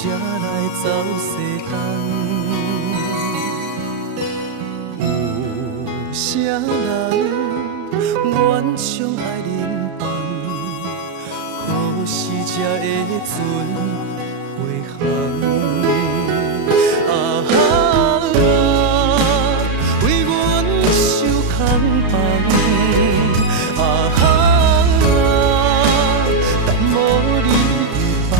才来走西东。有啥人愿将爱忍放？可是才会存回航。啊哈，为阮受空放。啊哈，但无你放。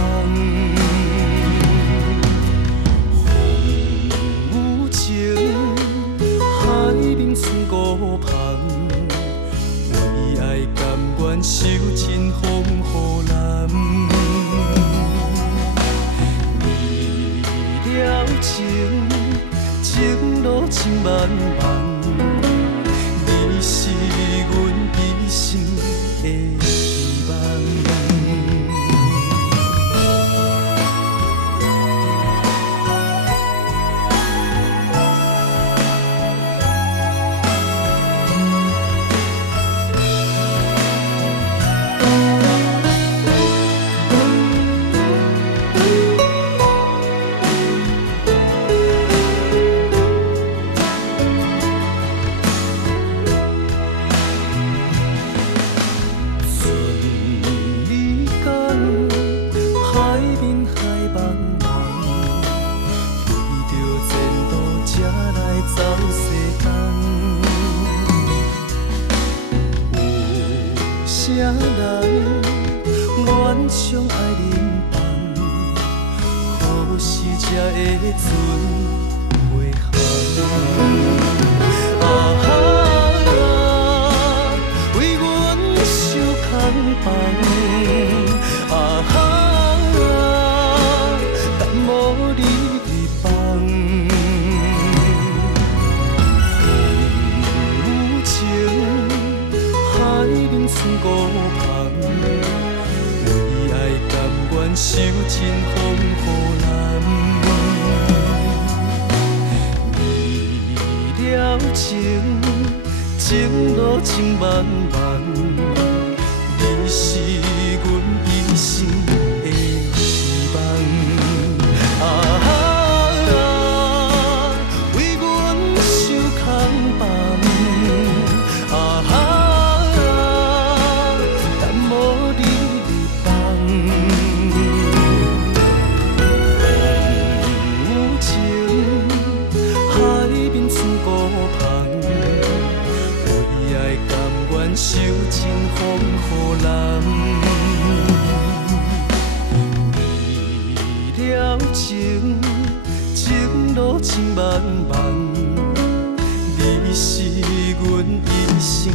风有情，海面剩孤芳。为爱甘愿受尽风雨难。为了情，情路千万梦。你是阮一生的希望。啥人愿将爱忍放？何时才会存回航？啊哈，为阮受空放。啊哈，但无你放。风有情，海面剩孤芳。为爱甘愿受尽风雨难。为了情，情路千万梦。你是阮一生的希望。啊哈，为阮受空放。啊哈，但无你放。风有情，海面剩孤芳。为爱甘愿受尽风雨难。为了情，情路千万梦。你是阮一生